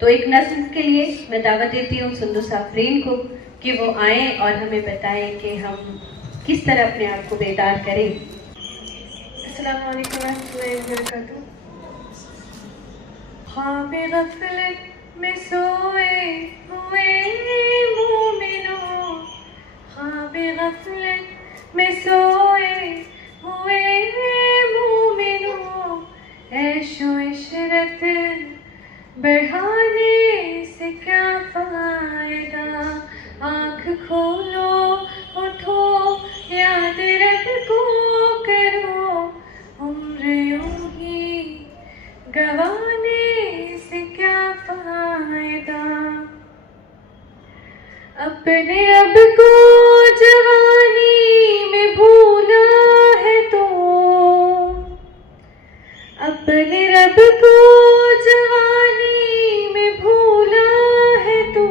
تو ایک نظم کے لیے میں دعوت دیتی ہوں سندس آفرین کو کہ وہ آئیں اور ہمیں بتائیں کہ ہم کس طرح اپنے آپ کو بیدار کریں. السلام علیکم ورحمۃ اللہ وبرکاتہ. خواب غفلت میں سوئے ہوئے مومنوں، خواب غفلت میں سوئے ہوئے مومنوں، عیش و عشرت بڑھانے سے کیا فائدہ. آنکھ کھولو اٹھو یاد رب کو کرو، عمر یوں ہی گوانے سے کیا فائدہ. اپنے اب کو جوانی میں بھولا ہے تو، اپنے رب کو جوانی میں بھولا ہے تو،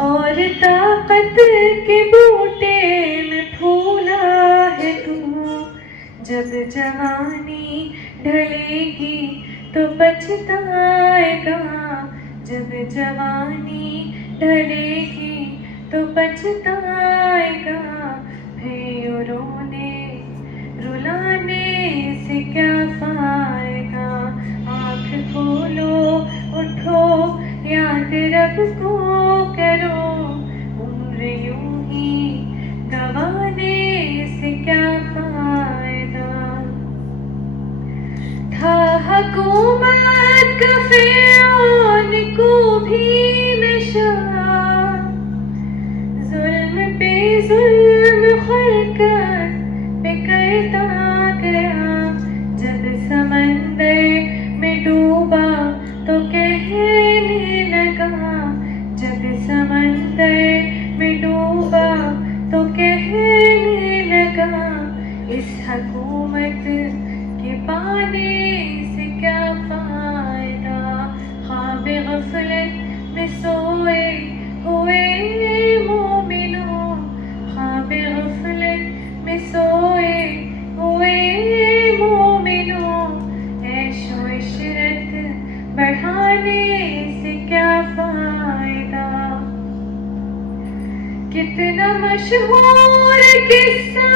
اور طاقت کے بوٹے میں پھولا ہے تو. جب جوانی ڈھلے گی تو پچھتائے گا، جب جوانی ڈھلے گی تو پچھتائے گا. پھر رونے رلانے سے کیا فائدہ. آنکھ کھولو اٹھو یاد رب کو کرو، عمر یوں ہی گوانے سے کیا فائدہ. تھا حکومت کا فرعون کو بھی نشہ، ظلم پہ ظلم خلقت پہ کرتا گیا. جب سمندر میں ڈوبا تو کہنے لگا، جب سمندر میں ڈوبا تو کہنے لگا، اس حکومت کے پانے سے کیا فائدہ. خواب غفلت میں سوئے ہوئے مومنوں، خواب غفلت میں سوئے ہوئے مومنوں، عیش و عشرت بڑھانے سے کیا فائدہ. کتنا مشہور قصہ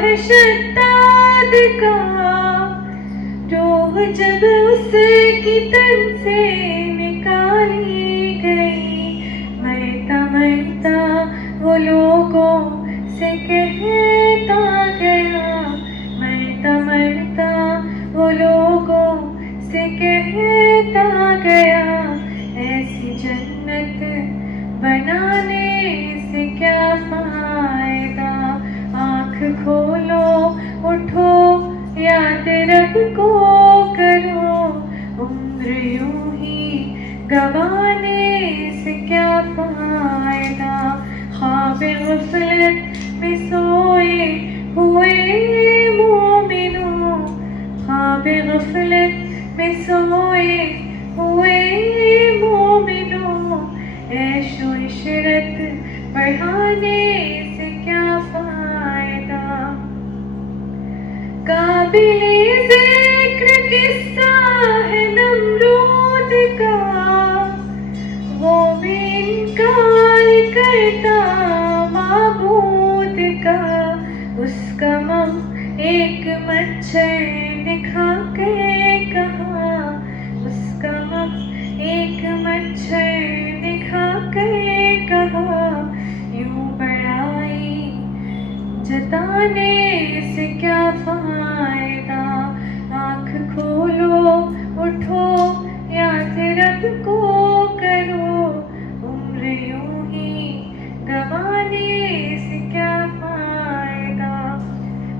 ہے شداد کا، روح جب اس کی تن سے نکالی گئی. مرتا مرتا وہ لوگوں سے کہتا گیا، مرتا مرتا وہ لوگوں سے کہتا گیا، ایسی جنت بنانے سے کیا فائدہ. آنکھ کھولو اٹھو یاد رب کو کرو، عمر یوں ہی گوانے سے کیا فائدہ. خواب غفلت میں سوئے ہوئے مومنوں، خواب غفلت میں سوئے ہوئے مومنوں، عیش و عشرت بڑھانے سے کیا فائدہ. قابل ذکر قصہ ہے نمرود کا، وہ بھی انکار کرتا معبود کا. اس کا منہ ایک مچھر نے کھا کے کہا، اس کا منہ ایک مچھر نے کھا کے کہا، یوں بڑائی جتانے سے کیا فائدہ. آنکھ کھولو اٹھو یاد رب کو کرو، عمر یوں ہی گوانے سے کیا فائدہ.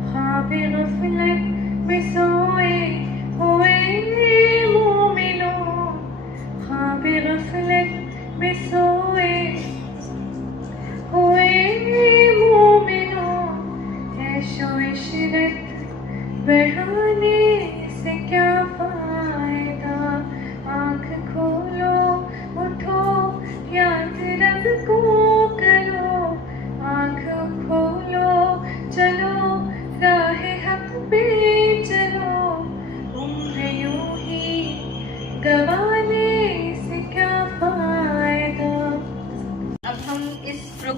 خواب غفلت میں سو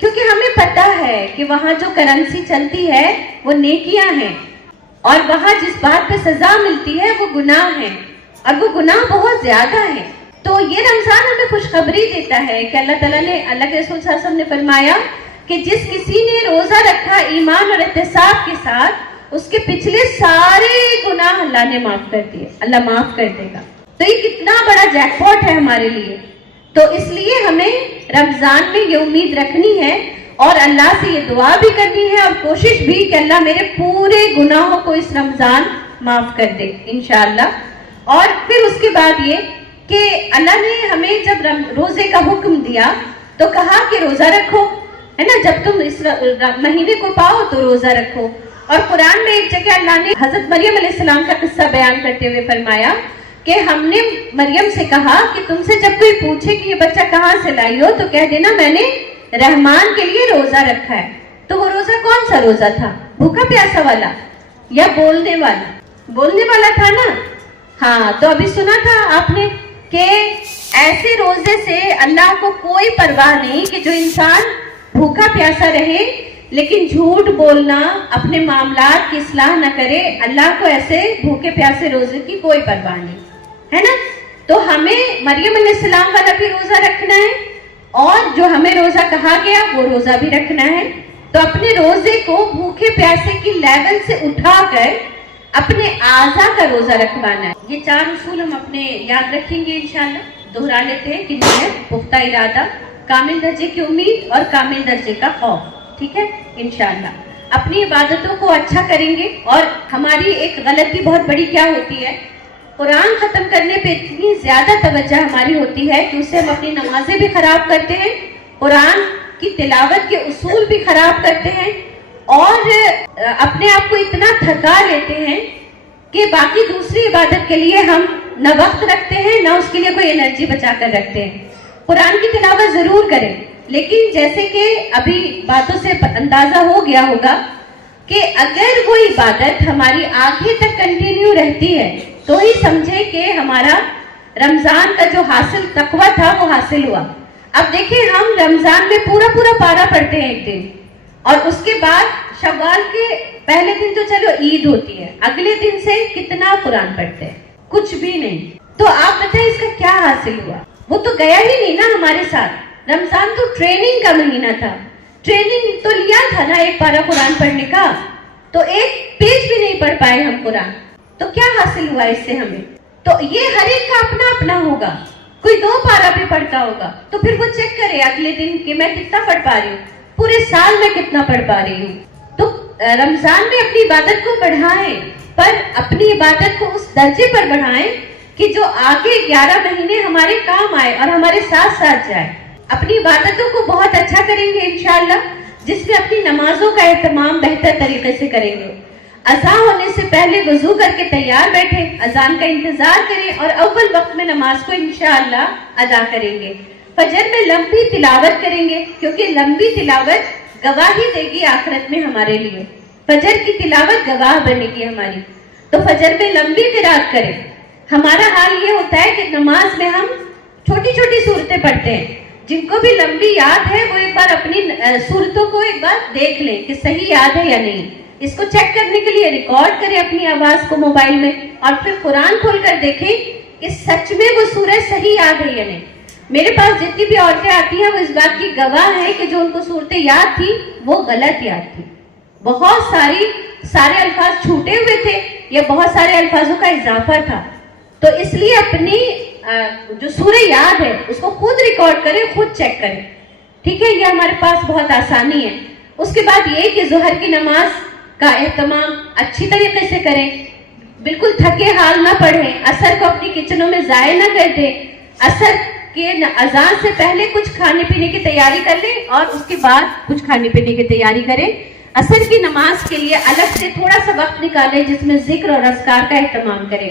کیونکہ ہمیں پتا ہے کہ وہاں جو کرنسی چلتی ہے وہ نیکیاں ہیں اور وہاں جس بات پہ سزا ملتی ہے وہ گناہ ہے اور وہ گناہ بہت زیادہ ہے. تو یہ رمضان ہمیں خوشخبری دیتا ہے کہ اللہ تعالیٰ نے, اللہ کے رسول صلی اللہ علیہ وسلم نے فرمایا کہ جس کسی نے روزہ رکھا ایمان اور احتساب کے ساتھ اس کے پچھلے سارے گناہ اللہ نے معاف کر دیے, اللہ معاف کر دے گا. تو یہ کتنا بڑا جیک پاٹ ہے ہمارے لیے. تو اس لیے ہمیں رمضان میں یہ امید رکھنی ہے اور اللہ سے یہ دعا بھی کرنی ہے اور کوشش بھی کہ اللہ میرے پورے گناہوں کو اس رمضان معاف کر دے انشاءاللہ. اور پھر اس کے بعد یہ کہ اللہ نے ہمیں جب روزے کا حکم دیا تو کہا کہ روزہ رکھو, ہے نا, جب تم اس مہینے کو پاؤ تو روزہ رکھو. اور قرآن میں ایک جگہ اللہ نے حضرت مریم علیہ السلام کا قصہ بیان کرتے ہوئے فرمایا کہ ہم نے مریم سے کہا کہ تم سے جب کوئی پوچھے کہ یہ بچہ کہاں سے لائی ہو تو کہہ دینا میں نے رحمان کے لیے روزہ رکھا ہے. تو وہ روزہ کون سا روزہ تھا؟ بھوکا پیاسا والا یا بولنے والا؟ بولنے والا تھا نا. ہاں, تو ابھی سنا تھا آپ نے کہ ایسے روزے سے اللہ کو کوئی پرواہ نہیں کہ جو انسان بھوکا پیاسا رہے لیکن جھوٹ بولنا, اپنے معاملات کی اصلاح نہ کرے, اللہ کو ایسے بھوکے پیاسے روزے کی کوئی پرواہ نہیں, ہے نا. تو ہمیں مریم علیہ السلام والا بھی روزہ رکھنا ہے اور جو ہمیں روزہ کہا گیا وہ روزہ بھی رکھنا ہے. تو اپنے روزے کو بھوکے پیاسے کی لیول سے اٹھا کر اپنے اعضاء کا روزہ رکھوانا ہے. یہ 4 اصول ہم اپنے یاد رکھیں گے انشاءاللہ. دوہرا لیتے ہیں کہ نیت, پختہ ارادہ, کامل درجے کی امید اور کامل درجے کا خوف. ٹھیک ہے انشاءاللہ. اپنی عبادتوں کو اچھا کریں گے. اور ہماری ایک غلطی بہت بڑی کیا ہوتی ہے, قرآن ختم کرنے پہ اتنی زیادہ توجہ ہماری ہوتی ہے کہ اس سے ہم اپنی نمازیں بھی خراب کرتے ہیں, قرآن کی تلاوت کے اصول بھی خراب کرتے ہیں اور اپنے آپ کو اتنا تھکا لیتے ہیں کہ باقی دوسری عبادت کے لیے ہم نہ وقت رکھتے ہیں نہ اس کے لیے کوئی انرجی بچا کر رکھتے ہیں. قرآن کی تلاوت ضرور کریں لیکن جیسے کہ ابھی باتوں سے اندازہ ہو گیا ہوگا کہ اگر وہ عبادت ہماری آگے تک کنٹینیو رہتی ہے تو ہی سمجھے کہ ہمارا رمضان کا جو حاصل تقویٰ تھا وہ حاصل ہوا. اب دیکھیں ہم رمضان میں پورا پارا پڑھتے ہیں ایک دن اور اس کے بعد شوال کے پہلے دن تو چلو عید ہوتی ہے, اگلے دن سے کتنا قرآن پڑھتے ہیں؟ کچھ بھی نہیں. تو آپ بتائیں اس کا کیا حاصل ہوا؟ وہ تو گیا ہی نہیں نا ہمارے ساتھ. رمضان تو ٹریننگ کا مہینہ تھا, ٹریننگ تو لیا تھا نا ایک پارا قرآن پڑھنے کا, تو ایک پیج بھی نہیں پڑھ پائے ہم قرآن. تو کیا حاصل ہوا اس سے ہمیں؟ تو یہ ہر ایک کا اپنا اپنا ہوگا. کوئی 2 پارا بھی پڑھتا ہوگا تو پھر وہ چیک کرے اگلے دن کہ میں کتنا پڑھ پا رہی ہوں, پورے سال میں کتنا پڑھ پا رہی ہوں. تو رمضان میں اپنی عبادت کو بڑھائیں, پر اپنی عبادت کو اس درجے پر بڑھائیں کہ جو آگے 11 مہینے ہمارے کام آئے اور ہمارے ساتھ ساتھ جائے. اپنی عبادتوں کو بہت اچھا کریں گے انشاءاللہ, جس میں اپنی نمازوں کا اہتمام بہتر طریقے سے کریں گے. اذان ہونے سے پہلے وضو کر کے تیار بیٹھیں, اذان کا انتظار کریں اور اول وقت میں نماز کو انشاءاللہ ادا کریں گے. فجر میں لمبی تلاوت کریں گے کیونکہ لمبی تلاوت گواہی دے گی آخرت میں ہمارے لیے. فجر کی تلاوت گواہ بنے گی ہماری. تو فجر میں لمبی قرات کریں. ہمارا حال یہ ہوتا ہے کہ نماز میں ہم چھوٹی چھوٹی صورتیں پڑھتے ہیں. جن کو بھی لمبی یاد ہے وہ ایک بار اپنی صورتوں کو ایک بار دیکھ لیں کہ صحیح یاد ہے یا نہیں. اس کو چیک کرنے کے لیے ریکارڈ کریں اپنی آواز کو موبائل میں اور پھر قرآن کھول کر دیکھیں کہ سچ میں وہ سورہ صحیح یاد ہے یا نہیں. میرے پاس جتنی بھی عورتیں آتی ہیں وہ اس بات کی گواہ ہیں کہ جو ان کو صورتیں یاد تھی وہ غلط یاد تھی. بہت سارے الفاظ چھوٹے ہوئے تھے یا بہت سارے الفاظوں کا اضافہ تھا. تو اس لیے اپنی جو سورہ یاد ہے اس کو خود ریکارڈ کریں, خود چیک کریں. ٹھیک ہے, یہ ہمارے پاس بہت آسانی ہے. اس کے بعد یہ کہ ظہر کی نماز کا اہتمام اچھی طریقے سے کریں, بالکل تھکے حال نہ پڑھیں, عصر کو اپنی کچنوں میں ضائع نہ کر دیں. عصر کے اذان سے پہلے کچھ کھانے پینے کی تیاری کر لیں اور اس کے بعد کچھ کھانے پینے کی تیاری کریں. عصر کی نماز کے لیے الگ سے تھوڑا سا وقت نکالیں جس میں ذکر اور اذکار کا اہتمام کریں.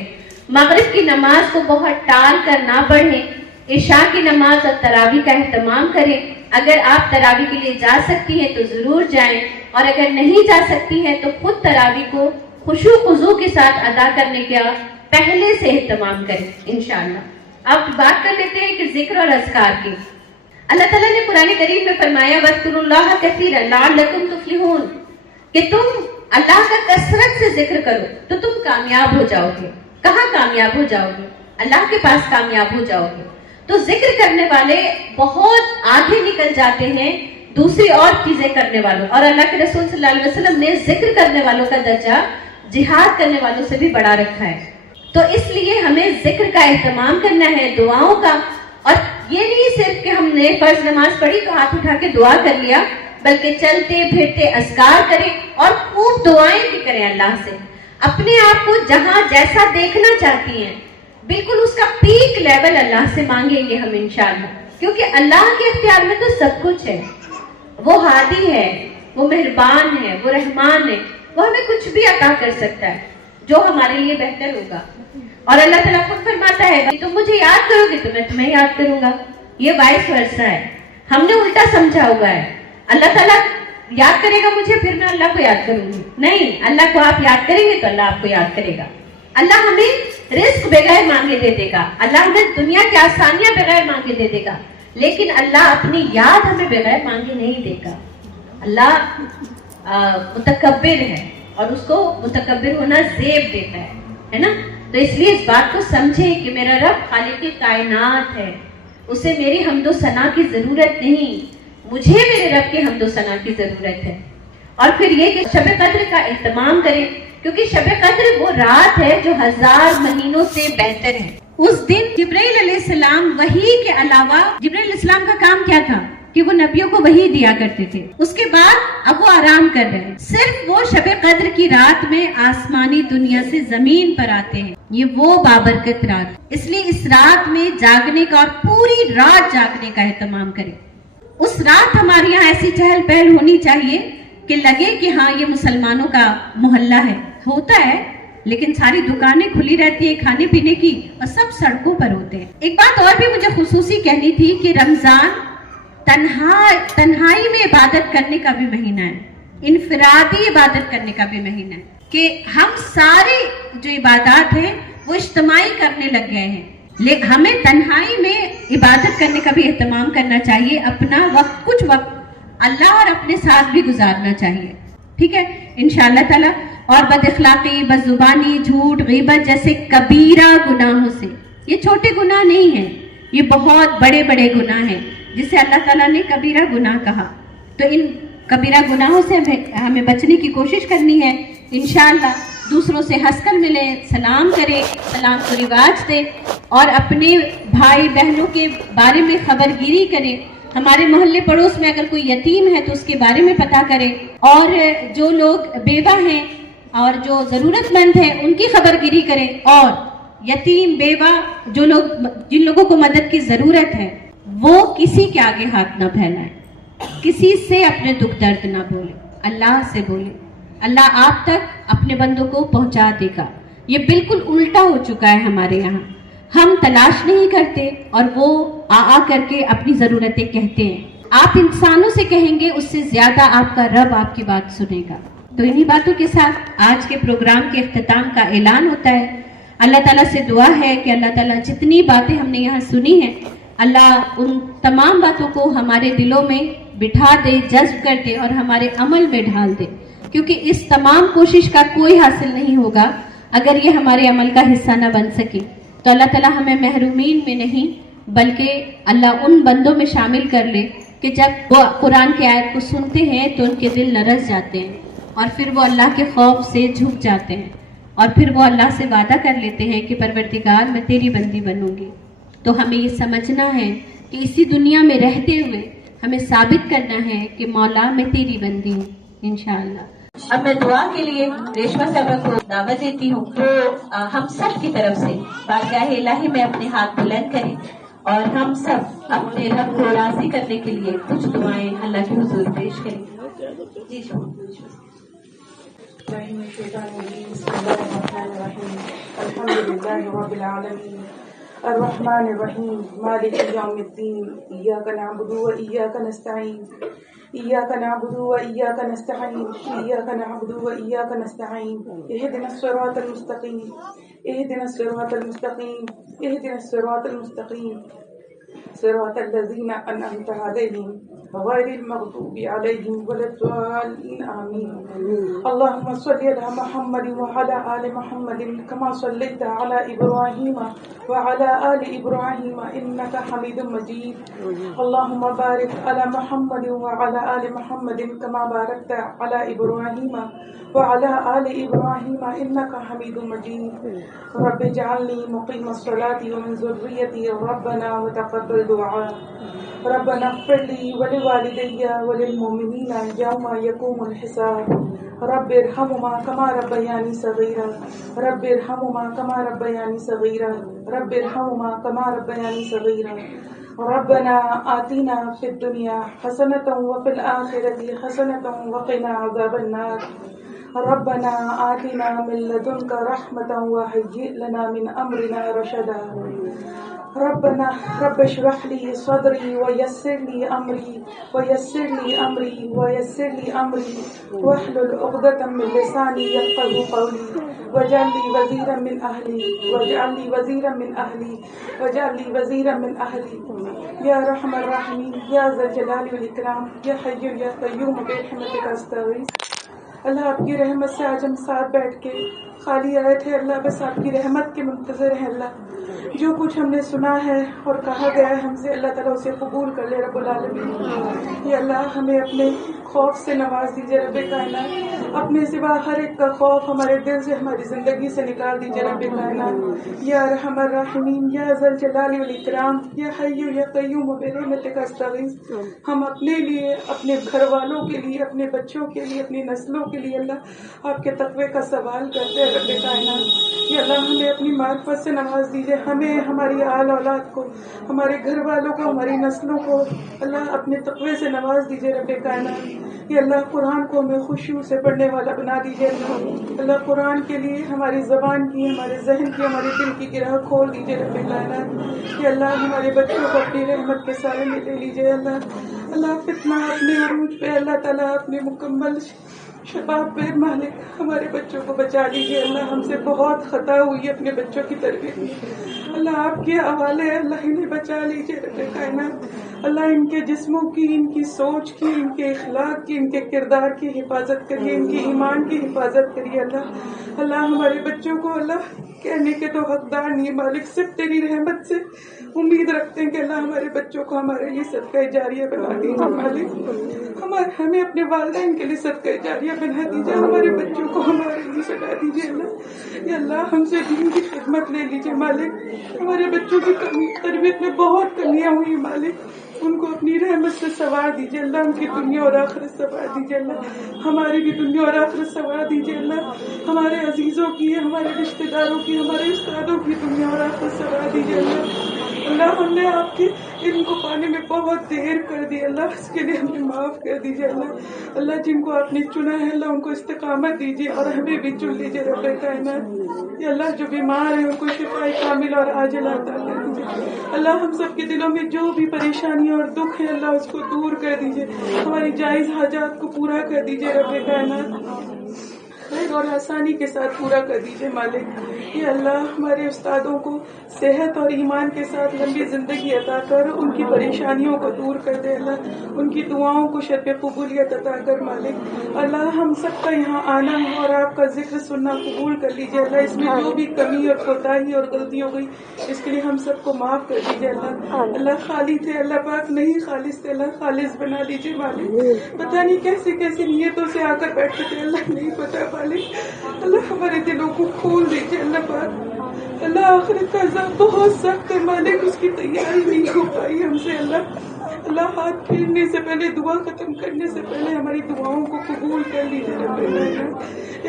مغرب کی نماز کو بہت ٹال کر نہ پڑھیں. عشاء کی نماز اور تراویح کا اہتمام کریں. اگر آپ تراویح کے لیے جا سکتی ہیں تو ضرور جائیں اور اگر نہیں جا سکتی ہیں تو خود تراویح کو خشوع خضوع کے ساتھ ادا کرنے کا پہلے سے اہتمام کریں انشاءاللہ. اب بات کر لیتے ہیں کہ ذکر اور اذکار کی. اللہ تعالیٰ نے قرآن کریم میں فرمایا وَاذْكُرُوا كَثِيرًا لَعَلَّكُمْ تُفْلِحُونَ کہ تم اللہ کا کثرت سے ذکر کرو تو تم کامیاب ہو جاؤ گے. کہاں کامیاب ہو جاؤ گے؟ اللہ کے پاس کامیاب ہو جاؤ گے. تو ذکر کرنے والے بہت آگے نکل جاتے ہیں دوسری اور چیزیں کرنے والوں, اور اللہ کے رسول صلی اللہ علیہ وسلم نے ذکر کرنے والوں کا درجہ جہاد کرنے والوں سے بھی بڑا رکھا ہے. تو اس لیے ہمیں ذکر کا اہتمام کرنا ہے, دعاؤں کا. اور یہ نہیں صرف کہ ہم نے فرض نماز پڑھی تو ہاتھ اٹھا کے دعا کر لیا, بلکہ چلتے پھرتے اذکار کریں اور خوب دعائیں بھی کریں اللہ سے. اپنے آپ کو جہاں جیسا دیکھنا چاہتی ہیں بالکل اس کا پیک لیول اللہ سے مانگیں گے ہم انشاءاللہ, کیونکہ اللہ کے اختیار میں تو سب کچھ ہے. وہ ہادی ہے, وہ مہربان ہے, وہ رحمان ہے, وہ ہمیں کچھ بھی عطا کر سکتا ہے جو ہمارے لیے بہتر ہوگا. اور اللہ تعالیٰ خود فرماتا ہے کہ تم مجھے یاد کرو گے تو میں تمہیں یاد کروں گا. یہ وائس ورثہ ہے, ہم نے الٹا سمجھا ہوا ہے. اللہ تعالیٰ یاد کرے گا مجھے پھر میں اللہ کو یاد کروں گی, نہیں, اللہ کو آپ یاد کریں گے تو اللہ آپ کو یاد کرے گا. اللہ ہمیں رزق بغیر مانگے دے دے گا, اللہ ہمیں دنیا کی آسانیاں بغیر مانگے دے دے گا, لیکن اللہ اپنی یاد ہمیں بغیر مانگے نہیں دے گا. اللہ متکبر ہے اور اس کو متکبر ہونا زیب دیتا ہے نا. تو اس لیے اس بات کو سمجھیں کہ میرا رب خالق کائنات ہے, اسے میری حمد و ثنا کی ضرورت نہیں, مجھے میرے رب کی حمد و ثنا کی ضرورت ہے. اور پھر یہ کہ شب قدر کا اہتمام کریں, کیونکہ شب قدر وہ رات ہے جو 1000 مہینوں سے بہتر ہے. اس دن جبرائیل علیہ السلام وحی کے علاوہ, جبرائیل علیہ السلام کا کام کیا تھا کہ وہ نبیوں کو وحی دیا کرتے تھے. اس کے بعد اب وہ آرام کر رہے ہیں. صرف وہ شب قدر کی رات میں آسمانی دنیا سے زمین پر آتے ہیں. یہ وہ بابرکت رات, اس لیے اس رات میں جاگنے کا اور پوری رات جاگنے کا اہتمام کریں. اس رات ہمارے یہاں ایسی چہل پہل ہونی چاہیے کہ لگے کہ ہاں یہ مسلمانوں کا محلہ ہے. ہوتا ہے لیکن ساری دکانیں کھلی رہتی ہیں کھانے پینے کی اور سب سڑکوں پر ہوتے ہیں. ایک بات اور بھی مجھے خصوصی کہنی تھی کہ رمضان تنہائی میں عبادت کرنے کا بھی مہینہ ہے, انفرادی عبادت کرنے کا بھی مہینہ ہے, کہ ہم ساری جو عبادات ہیں وہ اجتماعی کرنے لگ گئے ہیں. لیکن ہمیں تنہائی میں عبادت کرنے کا بھی اہتمام کرنا چاہیے, اپنا وقت کچھ وقت اللہ اور اپنے ساتھ بھی گزارنا چاہیے. ٹھیک ہے انشاءاللہ تعالی. اور بد اخلاقی, بد زبانی, جھوٹ, غیبت جیسے کبیرہ گناہوں سے, یہ چھوٹے گناہ نہیں ہیں, یہ بہت بڑے بڑے گناہ ہیں جسے اللہ تعالیٰ نے کبیرہ گناہ کہا. تو ان کبیرہ گناہوں سے ہمیں بچنے کی کوشش کرنی ہے انشاءاللہ. دوسروں سے ہنس کر ملیں, سلام کریں, سلام کو رواج دیں, اور اپنے بھائی بہنوں کے بارے میں خبر گیری کریں. ہمارے محلے پڑوس میں اگر کوئی یتیم ہے تو اس کے بارے میں پتہ کریں, اور جو لوگ بیوہ ہیں اور جو ضرورت مند ہیں ان کی خبر گیری کریں. اور یتیم, بیوہ, جن لوگوں کو مدد کی ضرورت ہے وہ کسی کے آگے ہاتھ نہ پھیلائیں, کسی سے اپنے دکھ درد نہ بولیں, اللہ سے بولیں. اللہ آپ تک اپنے بندوں کو پہنچا دے گا. یہ بالکل الٹا ہو چکا ہے ہمارے یہاں, ہم تلاش نہیں کرتے اور وہ آ کر کے اپنی ضرورتیں کہتے ہیں. آپ انسانوں سے کہیں گے اس سے زیادہ آپ کا رب آپ کی بات سنے گا. تو انہی باتوں کے ساتھ آج کے پروگرام کے اختتام کا اعلان ہوتا ہے. اللہ تعالیٰ سے دعا ہے کہ اللہ تعالیٰ جتنی باتیں ہم نے یہاں سنی ہیں اللہ ان تمام باتوں کو ہمارے دلوں میں بٹھا دے, جذب کر دے اور ہمارے عمل میں ڈھال دے, کیونکہ اس تمام کوشش کا کوئی حاصل نہیں ہوگا اگر یہ ہمارے عمل کا حصہ نہ بن سکے. تو اللہ تعالیٰ ہمیں محرومین میں نہیں بلکہ اللہ ان بندوں میں شامل کر لے کہ جب وہ قرآن کی آیت کو سنتے ہیں تو ان کے دل لرز جاتے ہیں اور پھر وہ اللہ کے خوف سے جھک جاتے ہیں, اور پھر وہ اللہ سے وعدہ کر لیتے ہیں کہ پروردگار میں تیری بندی بنوں گی. تو ہمیں یہ سمجھنا ہے کہ اسی دنیا میں رہتے ہوئے ہمیں ثابت کرنا ہے کہ مولا میں تیری بندی ہوں انشاءاللہ. اب میں دعا کے لیے ریشما صاحبہ کو دعوت دیتی ہوں. تو ہم سب کی طرف سے بارگاہ الہی میں اپنے ہاتھ بلند کریں اور ہم سب اپنے رب کو راضی کرنے کے لیے کچھ دعائیں اللہ کے حضور پیش کریں. جی الحمد لله رب العالمين الرحمن الرحيم مالك يوم الدين إياك نعبد وإياك نستعين إياك نعبد وإياك نستعين إياك نعبد وإياك نستعين اهدنا الصراط المستقيم اهدنا الصراط المستقيم اهدنا الصراط المستقيم صراط الذين أنعمت عليهم غير المغضوب عليهم ولا الضالين آمين. اللهم صل على محمد وعلى آل محمد كما صليت على إبراهيم وعلى آل إبراهيم إنك حميد مجيد. اللهم بارك على محمد وعلى آل محمد كما باركت على إبراهيم وعلى آل إبراهيم إنك حميد مجيد. رب اجعلني مقيم الصلاة ومن ذريتي ربنا وتقبل دعاء. ربنا اغفر لي ولوالدي وللمؤمنين يوم يقوم الحساب. رب ارحمهما كما ربياني صغيرا. رب ارحمهما كما ربياني صغيرا. رب ارحمهما كما ربياني صغيرا. ربنا آتنا في الدنيا حسنة وفي الآخرة حسنة وقنا عذاب النار. ربنا آتنا من لدنك رحمة وهيئ لنا من أمرنا رشدا. رب اشرح لي صدري ويسر لي أمري واحلل عقدة من لساني يفقهوا قولي. واجعل لي وزيرا من أهلي يا رحم الراحمين يا ذا الجلال والإكرام يا حي يا قيوم برحمتك أستغيث. اللہ آپ کی رحمت سے آج ہم ساتھ بیٹھ کے خالی آئے تھے اللہ، بس آپ کی رحمت کے منتظر ہیں اللہ. جو کچھ ہم نے سنا ہے اور کہا گیا ہے ہم سے، اللہ تعالیٰ اسے قبول کر لے رب العالمین. یا اللہ ہمیں اپنے خوف سے نواز دیجیے رب کائنات. اپنے سوا ہر ایک کا خوف ہمارے دل سے، ہماری زندگی سے نکال دیجیے رب کائنات. یا ارحم الراحمین یا ذا الجلال والاکرام یا حی یا قیوم برحمتک استغیث. ہم اپنے لیے، اپنے گھر والوں کے لیے، اپنے بچوں کے لیے، اپنی نسلوں کے لیے اللہ آپ کے تقوی کا سوال کرتے ہیں رب کائنات. یا اللہ ہمیں اپنی معرفت سے نواز دیجیے، ہمیں، ہماری آل اولاد کو، ہمارے گھر والوں کو، ہماری نسلوں کو اللہ اپنے تقوی سے نواز دیجیے رب کائنات. یا اللہ قرآن کو ہمیں خشوع سے پڑھنے والا بنا دیجیے اللہ. اللہ قرآن کے لیے ہماری زبان کی، ہمارے ذہن کی، ہمارے دل کی گرہ کھول دیجیے رب کائنات. یا اللہ ہمارے بچوں کو اپنی رحمت کے سائے میں لے لیجیے اللہ. اللہ فتنہ اپنے عروج پہ اللہ تعالیٰ اپنے مکمل شباب پہ مالک ہمارے بچوں کو بچا لیجیے اللہ. ہم سے بہت خطا ہوئی ہے اپنے بچوں کی تربیت میں اللہ، آپ کے حوالے اللہ انہیں بچا لیجیے رب کائنات. اللہ ان کے جسموں کی، ان کی سوچ کی، ان کے اخلاق کی، ان کے کردار کی حفاظت کریے، ان کی ایمان کی حفاظت کریے اللہ. اللہ ہمارے بچوں کو اللہ کہنے کے تو حقدار نہیں مالک، صرف تیری رحمت سے امید رکھتے ہیں کہ اللہ ہمارے بچوں کو ہمارے لیے صدقہ جاریہ بنا دیجیے مالک. ہمیں اپنے والدین کے لیے صدقہ جاریہ بنا دیجیے، ہمارے بچوں کو ہمارے لیے بنا دیجیے اللہ. یا اللہ ہم سے دین کی خدمت لے لیجیے مالک. ہمارے بچوں کی تربیت میں بہت کمیاں ہوئی مالک، ان کو اپنی رحمت سے سنوار دیجیے اللہ. ان کی دنیا اور آخرت سنوار دیجیے اللہ. ہماری بھی دنیا اور آخرت سنوار دیجیے اللہ. ہمارے عزیزوں کی، ہمارے رشتہ داروں کی، ہمارے استادوں کی دنیا اور آخرت سنوار دیجیے اللہ. اللہ ہم نے آپ کے علم کو پانے میں بہت دیر کر دی اللہ، اس کے لیے ہمیں معاف کر دیجیے اللہ. اللہ جن کو آپ نے چنا ہے اللہ ان کو استقامت دیجیے اور ہمیں بھی چن لیجیے رب کائنات. یا اللہ جو بیمار ہیں ان کو شفا کامل اور عاجل عطا کر دیجیے اللہ. ہم سب کے دلوں میں جو بھی پریشانیاں اور دکھ ہے اللہ اس کو دور کر دیجیے. ہماری جائز حاجات کو پورا کر دیجیے رب کائنات، خیر اور آسانی کے ساتھ پورا کر دیجیے مالک. یہ اللہ ہمارے استادوں کو صحت اور ایمان کے ساتھ لمبی زندگی عطا کر ان کی پریشانیوں کو دور کر دے اللہ. ان کی دعاؤں کو شرف قبولیت عطا کر مالک. اللہ ہم سب کا یہاں آنا ہے اور آپ کا ذکر سننا قبول کر لیجیے اللہ. اس میں جو بھی کمی اور کوتاہی اور غلطی ہو گئی اس کے لیے ہم سب کو معاف کر دیجیے اللہ. اللہ خالی تھے اللہ پاک نہیں خالص تھے اللہ، خالص بنا دیجیے مالک. پتہ نہیں کیسے کیسے نیتوں سے آ کر بیٹھے تھے اللہ، نہیں پتہ مالک. اللہ ہمارے دلوں کو کھول دیجیے اللہ پاک. اللہ آخرت کا عذاب بہت سخت ہے مالک، اس کی تیاری نہیں ہو پائی ہم سے اللہ. اللہ ہاتھ پھیرنے سے پہلے، دعا ختم کرنے سے پہلے ہماری دعاؤں کو قبول کر لیجیے رب العالمین.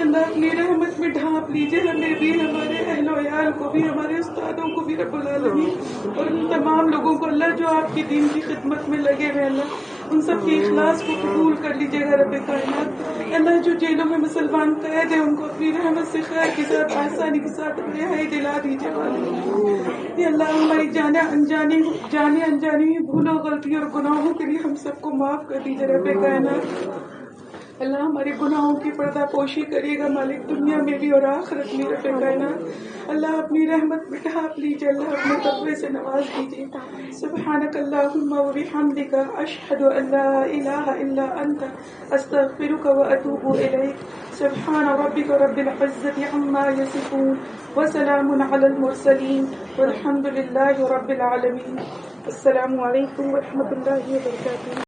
اللہ اپنی رحمت میں ڈھانپ لیجیے ہمیں بھی، ہمارے اہل و عیال کو بھی، ہمارے استادوں کو بھی رب العالمین، اور ان تمام لوگوں کو اللہ جو آپ کی دین کی خدمت میں لگے ہوئے اللہ ان سب کی اخلاص کو قبول کر لیجیے گا رب کائنات. اللہ جو جیلوں میں مسلمان قید ہیں ان کو اپنی رحمت سے خیر کے ساتھ، آسانی کے ساتھ رہائی دلا دیجیے مالک. یہ اللہ ہماری جانے انجانی بھولوں، غلطی اور گناہوں کے لیے ہم سب کو معاف کر دیجیے رب کائنات. اللہ ہمارے گناہوں کی پردہ پوشی کریے گا مالک، دنیا میں بھی اور آخرت میں رب کائنات۔ اللہ اپنی رحمت میں ڈھانپ لیجیے، اللہ اپنے تقوی سے نواز دیجیے۔ سبحانک اللہم و بحمدک، اشہد ان لا الہ الا انت، استغفرک و اتوب الیک۔ سبحان ربک رب العزت عما یصفون، وسلام علی المرسلین، والحمد للہ رب العالمین۔ السلام علیکم ورحمۃ اللہ وبرکاتہ۔